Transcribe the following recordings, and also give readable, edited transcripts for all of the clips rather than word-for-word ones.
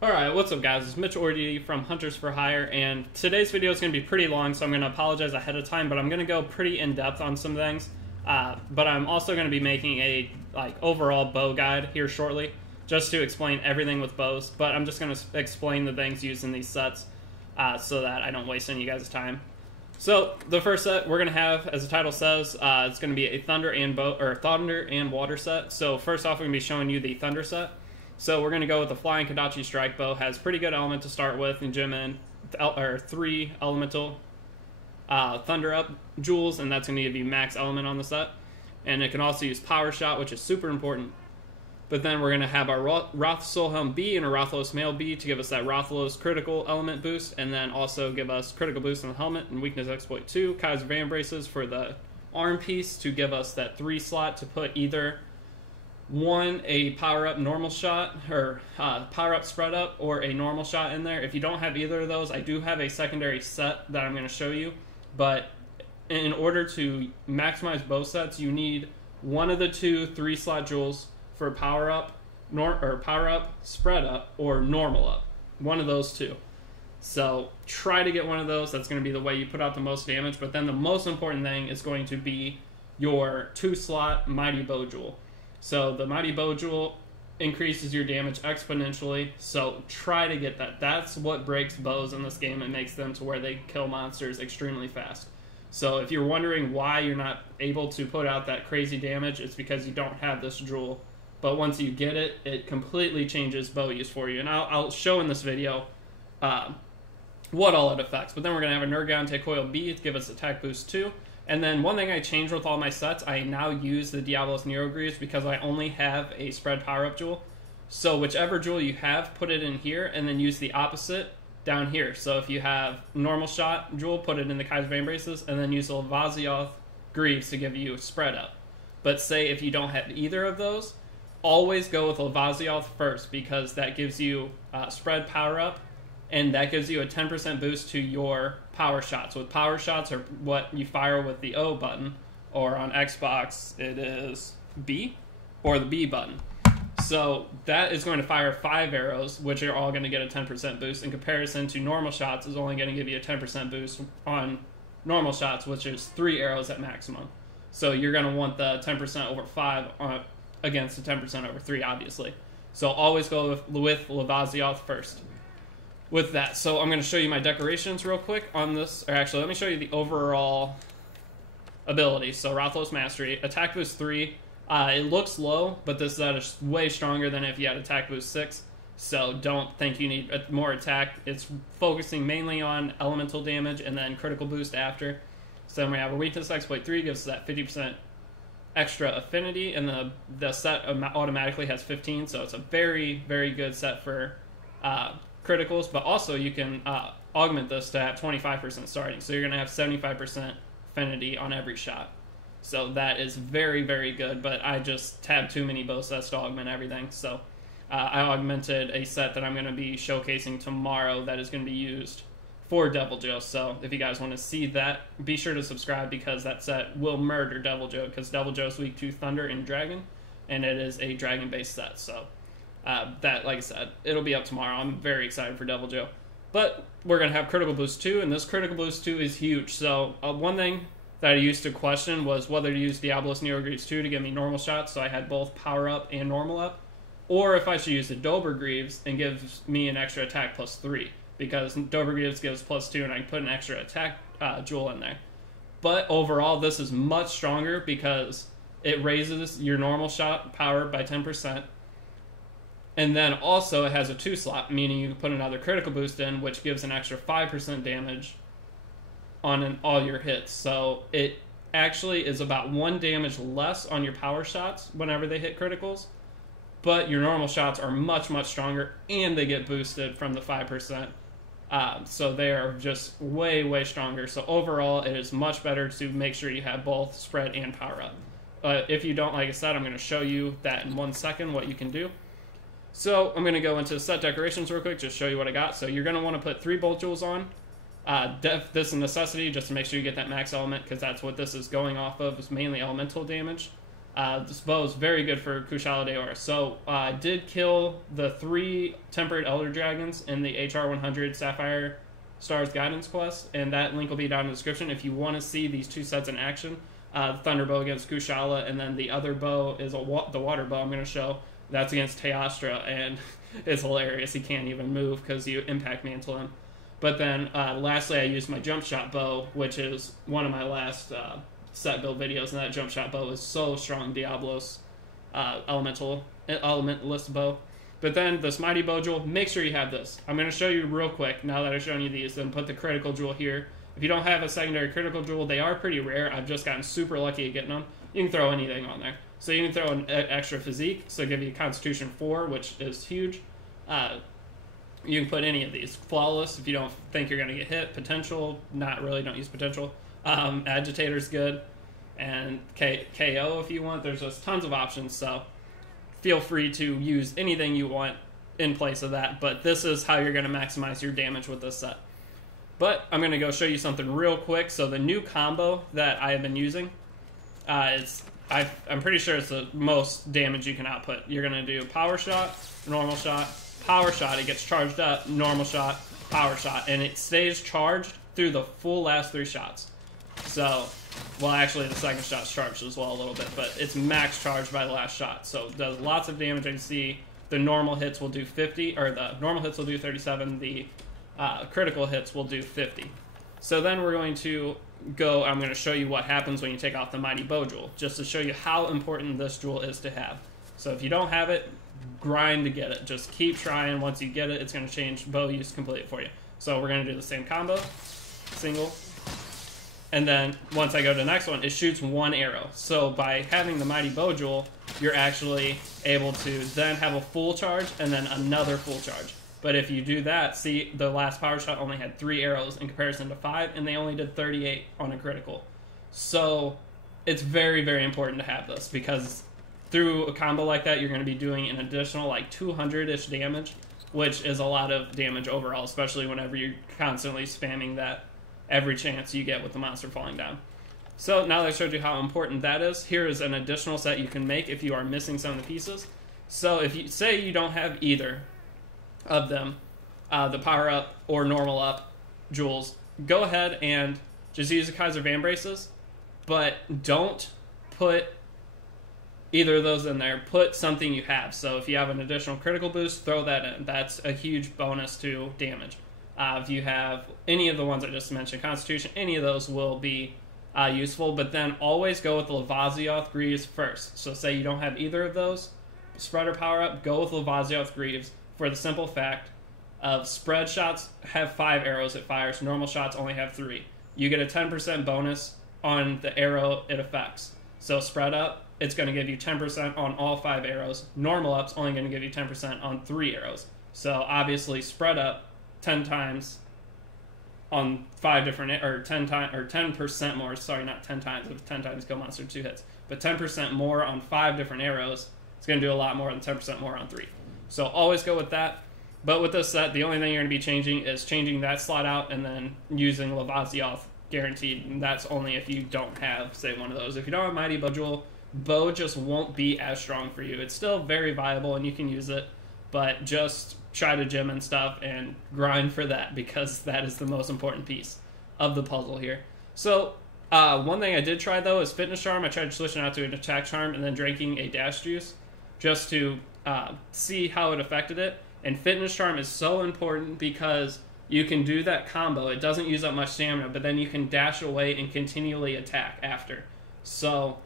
Alright, what's up guys, it's Mitch Ordy from Hunters for Hire, and today's video is going to be pretty long, so I'm going to apologize ahead of time, but I'm going to go pretty in-depth on some things. But I'm also going to be making a overall bow guide here shortly, just to explain everything with bows, but I'm just going to explain the things used in these sets, so that I don't waste any of you guys' time. So, the first set we're going to have, as the title says, it's going to be a Thunder and Water set. So first off, we're going to be showing you the Thunder set. So we're going to go with the Flying Kodachi Strike Bow. Has pretty good element to start with, and gem in 3 elemental Thunder Up jewels, and that's going to give you max element on the set. And it can also use Power Shot, which is super important. But then we're going to have our Roth Soulhelm B and a Rothlos Mail B to give us that Rothlos critical element boost, and then also give us critical boost on the helmet and weakness exploit 2. Kaiser Van Braces for the arm piece to give us that 3 slot to put either a power-up normal shot, or power-up spread up, or a normal shot in there. If you don't have either of those, I do have a secondary set that I'm going to show you, but in order to maximize bow sets, you need one of the 2 3-slot jewels for power-up, power-up, spread up, or normal up. One of those 2. So try to get one of those. That's going to be the way you put out the most damage, but then the most important thing is going to be your 2-slot Mighty Bow Jewel. So the Mighty Bow Jewel increases your damage exponentially, so try to get that. That's what breaks bows in this game and makes them to where they kill monsters extremely fast. So if you're wondering why you're not able to put out that crazy damage, it's because you don't have this jewel. But once you get it, it completely changes bow use for you. And I'll show in this video what all it affects. But then we're going to have a Nergante Coil B to give us attack boost 2. And then one thing I changed with all my sets, I now use the Diablos Neurogreaves because I only have a spread power-up jewel. So whichever jewel you have, put it in here, and then use the opposite down here. So if you have normal shot jewel, put it in the Kaiser Van Braces, and then use the Levazioth Greaves to give you spread up. But say if you don't have either of those, always go with Levazioth first, because that gives you spread power-up, and that gives you a 10% boost to your power shots. With power shots are what you fire with the O button, or on Xbox it is B, or the B button. So that is going to fire 5 arrows, which are all going to get a 10% boost, in comparison to normal shots is only going to give you a 10% boost on normal shots, which is 3 arrows at maximum. So you're going to want the 10% over 5 against the 10% over 3, obviously. So always go with Levazioth first. With that, so I'm going to show you my decorations real quick on this. Or actually, let me show you the overall ability. So Rothlos Mastery, attack boost 3. It looks low, but this set is way stronger than if you had attack boost 6. So don't think you need more attack. It's focusing mainly on elemental damage and then critical boost after. So then we have a weakness exploit 3, gives us that 50% extra affinity, and the set automatically has 15. So it's a very, very good set for criticals, but also you can augment this to have 25% starting, so you're going to have 75% affinity on every shot. So that is very, very good, but I just have too many bow sets to augment everything, so I augmented a set that I'm going to be showcasing tomorrow that is going to be used for Deviljho. So if you guys want to see that, be sure to subscribe, because that set will murder Deviljho, because Deviljho is weak to Thunder and Dragon, and it is a Dragon-based set, so that, like I said, it'll be up tomorrow. I'm very excited for Deviljho. But we're going to have Critical Boost 2, and this Critical Boost 2 is huge. So one thing that I used to question was whether to use Diablos Neurogreaves 2 to give me normal shots, so I had both Power Up and Normal Up, or if I should use the Dober Greaves and gives me an extra attack plus 3, because Dober Greaves gives plus 2 and I can put an extra attack jewel in there. But overall, this is much stronger because it raises your normal shot power by 10%. And then also it has a 2-slot, meaning you can put another critical boost in, which gives an extra 5% damage on all your hits. So it actually is about 1 damage less on your power shots whenever they hit criticals. But your normal shots are much, much stronger, and they get boosted from the 5%. So they are just way, way stronger. So overall, it is much better to make sure you have both spread and power up. If you don't, like I said, I'm going to show you that in 1 second, what you can do. So I'm going to go into set decorations real quick, just show you what I got. So you're going to want to put 3 bolt jewels on. This is a necessity just to make sure you get that max element, because that's what this is going off of, is mainly elemental damage. This bow is very good for Kushala Daora. So I did kill the 3 Tempered Elder Dragons in the HR 100 Sapphire Stars Guidance quest, and that link will be down in the description if you want to see these 2 sets in action. The Thunder Bow against Kushala, and then the other bow is the Water Bow I'm going to show. That's against Teostra, and it's hilarious. He can't even move because you impact mantle him. But then lastly, I used my Jump Shot Bow, which is one of my last set build videos, and that Jump Shot Bow is so strong. Diablos Elementalist Bow. But then this Mighty Bow Jewel, make sure you have this. I'm going to show you real quick now that I've shown you these, then put the Critical Jewel here. If you don't have a secondary Critical Jewel, they are pretty rare. I've just gotten super lucky at getting them. You can throw anything on there. So you can throw an extra Physique, so give you Constitution 4, which is huge. You can put any of these. Flawless, if you don't think you're going to get hit. Potential, not really, don't use Potential. Agitator's good. And KO if you want. There's just tons of options, so feel free to use anything you want in place of that. But this is how you're going to maximize your damage with this set. But I'm going to go show you something real quick. So the new combo that I have been using, I'm pretty sure it's the most damage you can output. You're going to do Power Shot, Normal Shot, Power Shot. It gets charged up, Normal Shot, Power Shot. And it stays charged through the full last 3 shots. So, well, actually the second shot's charged as well a little bit, but it's max charged by the last shot. So it does lots of damage. I can see the normal hits will do 50, or the normal hits will do 37, the critical hits will do 50. So then we're going to go, I'm going to show you what happens when you take off the Mighty Bow Jewel, just to show you how important this jewel is to have. So if you don't have it, grind to get it. Just keep trying. Once you get it, it's going to change bow use completely for you. So we're going to do the same combo, single, and then once I go to the next one, it shoots 1 arrow. So by having the Mighty Bow Jewel, you're actually able to then have a full charge and then another full charge. But if you do that, see, the last Power Shot only had 3 arrows in comparison to 5, and they only did 38 on a critical. So it's very, very important to have this, because through a combo like that, you're going to be doing an additional like 200-ish damage, which is a lot of damage overall, especially whenever you're constantly spamming that every chance you get with the monster falling down. So now that I showed you how important that is, here is an additional set you can make if you are missing some of the pieces. So if you say you don't have either of them, the Power Up or Normal Up jewels, go ahead and just use the Kaiser Van Braces, but don't put either of those in there. Put something you have. So if you have an additional critical boost, throw that in. That's a huge bonus to damage. If you have any of the ones I just mentioned, Constitution, any of those will be useful, but then always go with the Lavazioth Greaves first. So say you don't have either of those, spread or power up, go with Lavazioth Greaves for the simple fact of spread shots have 5 arrows it fires, normal shots only have 3. You get a 10% bonus on the arrow it affects. So spread up, it's going to give you 10% on all 5 arrows. Normal up's only going to give you 10% on 3 arrows. So obviously spread up 10 times on 5 different, or 10% more, sorry, not 10 times, if 10 times kill monster 2 hits, but 10% more on 5 different arrows, it's going to do a lot more than 10% more on 3. So always go with that. But with this set, the only thing you're going to be changing is changing that slot out and then using Lavazioth guaranteed, and that's only if you don't have, say, one of those. If you don't have Mighty Bow Jewel, bow just won't be as strong for you. It's still very viable and you can use it, but just try to gym and stuff and grind for that, because that is the most important piece of the puzzle here. So one thing I did try though is Fitness Charm. I tried switching out to an Attack Charm and then drinking a Dash Juice just to see how it affected it. And Fitness Charm is so important because you can do that combo. It doesn't use up much stamina, but then you can dash away and continually attack after. So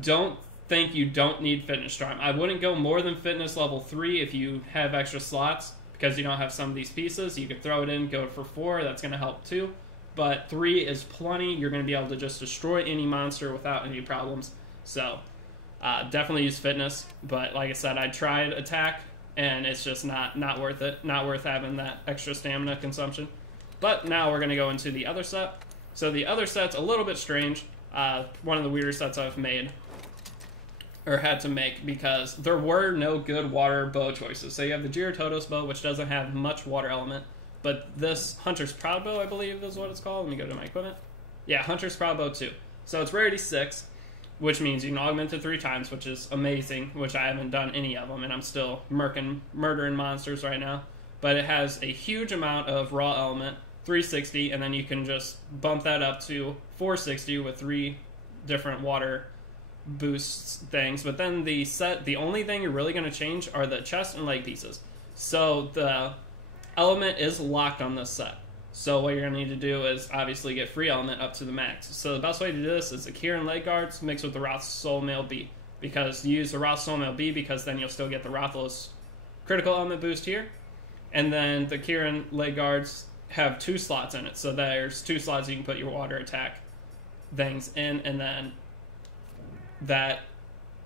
don't think you don't need Fitness Charm. I wouldn't go more than Fitness level 3 if you have extra slots, because you don't have some of these pieces. You could throw it in, go for 4, that's going to help too. But 3 is plenty. You're going to be able to just destroy any monster without any problems. So definitely use Fitness, but like I said, I tried Attack, and it's just not worth it. Not worth having that extra stamina consumption. But now we're going to go into the other set. So the other set's a little bit strange. One of the weirder sets I've made, or had to make, because there were no good water bow choices. So you have the Giratodos bow, which doesn't have much water element, but this Hunter's Proud bow, I believe is what it's called. Let me go to my equipment. Yeah, Hunter's Proud bow 2. So it's rarity 6, which means you can augment it 3 times, which is amazing, which I haven't done any of them, and I'm still murdering monsters right now. But it has a huge amount of raw element, 360, and then you can just bump that up to 460 with 3 different water boosts things. But then the only thing you're really going to change are the chest and leg pieces. So the element is locked on this set. So what you're going to need to do is obviously get free element up to the max. So the best way to do this is the Kieran leg guards mixed with the Roth Soul Mail B. Because you use the Roth Soul Mail B because then you'll still get the Rothlos critical element boost here. And then the Kieran leg guards have 2 slots in it. So there's 2 slots you can put your water attack things in, and then that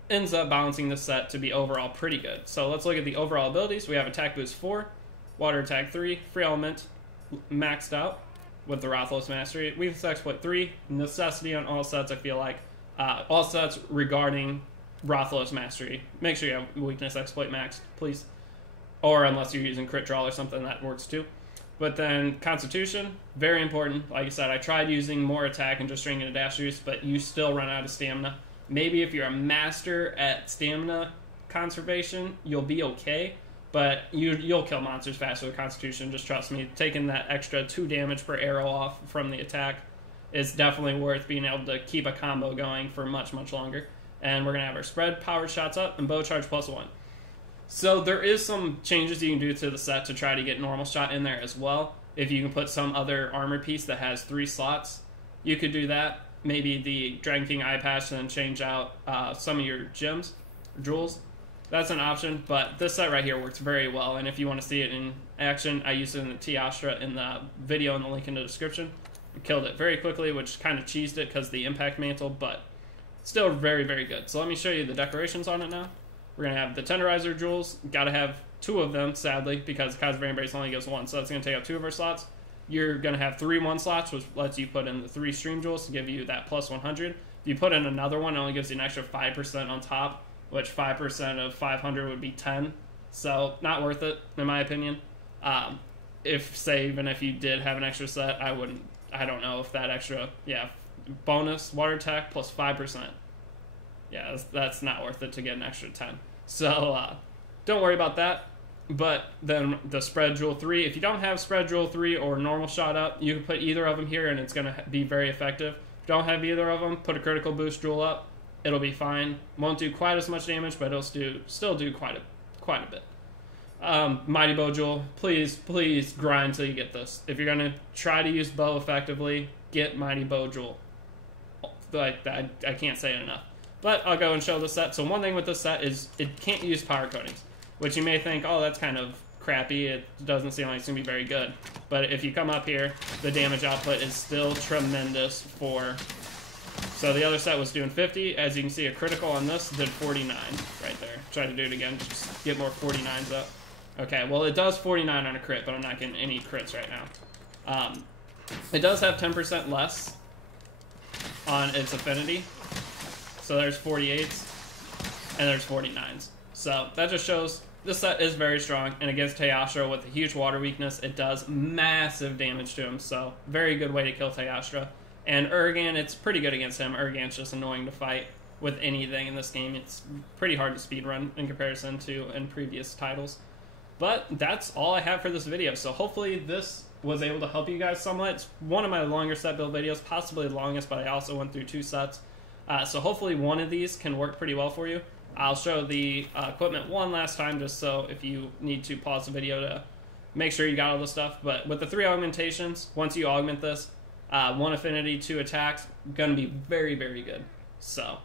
ends up balancing the set to be overall pretty good. So let's look at the overall abilities. We have attack boost 4, water attack 3, free element maxed out with the Rothlos mastery, weakness exploit 3, necessity on all sets. I feel like all sets regarding Rothlos mastery, make sure you have weakness exploit maxed, please, or unless you're using crit draw or something, that works too. But then Constitution, very important. Like I said, I tried using more attack and just drinking a dash juice, but you still run out of stamina. Maybe if you're a master at stamina conservation, you'll be okay, but you'll kill monsters faster with Constitution, just trust me. Taking that extra 2 damage per arrow off from the attack is definitely worth being able to keep a combo going for much, much longer. And we're going to have our spread, powered shots up, and bow charge +1. So there is some changes you can do to the set to try to get normal shot in there as well. If you can put some other armor piece that has 3 slots, you could do that. Maybe the Dragon King eye patch and then change out some of your gems, jewels. That's an option, but this set right here works very well, and if you want to see it in action, I used it in the T-Astra in the video in the link in the description. I killed it very quickly, which kind of cheesed it because the impact mantle, but still very, very good. So let me show you the decorations on it now. We're going to have the Tenderizer jewels. Got to have 2 of them, sadly, because Kai's Variant Brace only gives 1, so that's going to take up 2 of our slots. You're going to have 3 1 slots, which lets you put in the 3 stream jewels to give you that +100. If you put in another one, it only gives you an extra 5% on top, which 5% of 500 would be 10. So not worth it, in my opinion. Even if you did have an extra set, I don't know if that extra, bonus water attack +5%. Yeah, that's not worth it to get an extra 10. So don't worry about that. But then the spread jewel 3, if you don't have spread jewel 3 or normal shot up, you can put either of them here and it's going to be very effective. If you don't have either of them, put a critical boost jewel up. It'll be fine. Won't do quite as much damage, but it'll still do quite a bit. Mighty Bow Jewel, please grind till you get this. If you're going to try to use bow effectively, get Mighty Bow Jewel. Like that, I can't say it enough. But I'll go and show the set. So one thing with this set is it can't use power coatings, which you may think, oh, that's kind of crappy. It doesn't seem like it's going to be very good. But if you come up here, the damage output is still tremendous for... So the other set was doing 50. As you can see, a critical on this did 49 right there. Try to do it again, just get more 49s up. Okay, well, it does 49 on a crit, but I'm not getting any crits right now. It does have 10% less on its affinity. So there's 48s, and there's 49s. So that just shows this set is very strong, and against Teostra with a huge water weakness, it does massive damage to him. So very good way to kill Teostra. And Urgan, it's pretty good against him. Urgan's just annoying to fight with anything in this game. It's pretty hard to speedrun in comparison to in previous titles. But that's all I have for this video. So hopefully this was able to help you guys somewhat. It's one of my longer set build videos, possibly the longest, but I also went through 2 sets. So hopefully one of these can work pretty well for you. I'll show the equipment one last time, just so if you need to pause the video to make sure you got all the stuff. But with the 3 augmentations, once you augment this, 1 affinity, 2 attacks, going to be very, very good. So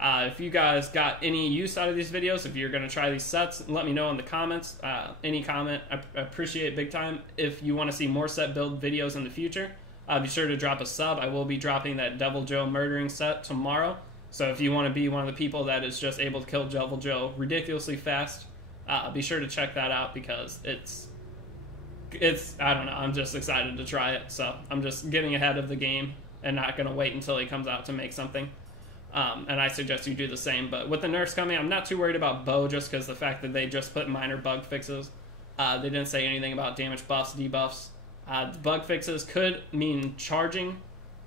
if you guys got any use out of these videos, if you're going to try these sets, let me know in the comments. Any comment, I appreciate it big time. If you want to see more set build videos in the future, be sure to drop a sub. I will be dropping that Devil Joe murdering set tomorrow. So if you want to be one of the people that is just able to kill Devil Joe ridiculously fast, be sure to check that out because it's I don't know, I'm just excited to try it. So I'm just getting ahead of the game and not going to wait until he comes out to make something. And I suggest you do the same. But with the nerfs coming, I'm not too worried about bow just because the fact that they just put minor bug fixes. They didn't say anything about damage buffs, debuffs. Bug fixes could mean charging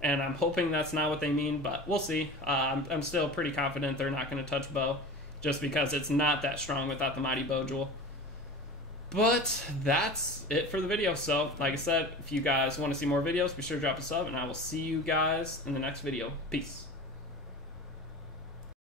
and I'm hoping that's not what they mean, but we'll see. I'm still pretty confident they're not going to touch bow, just because it's not that strong without the Mighty Bow Jewel. But that's it for the video. So, like I said, if you guys want to see more videos, be sure to drop a sub, and I will see you guys in the next video. Peace.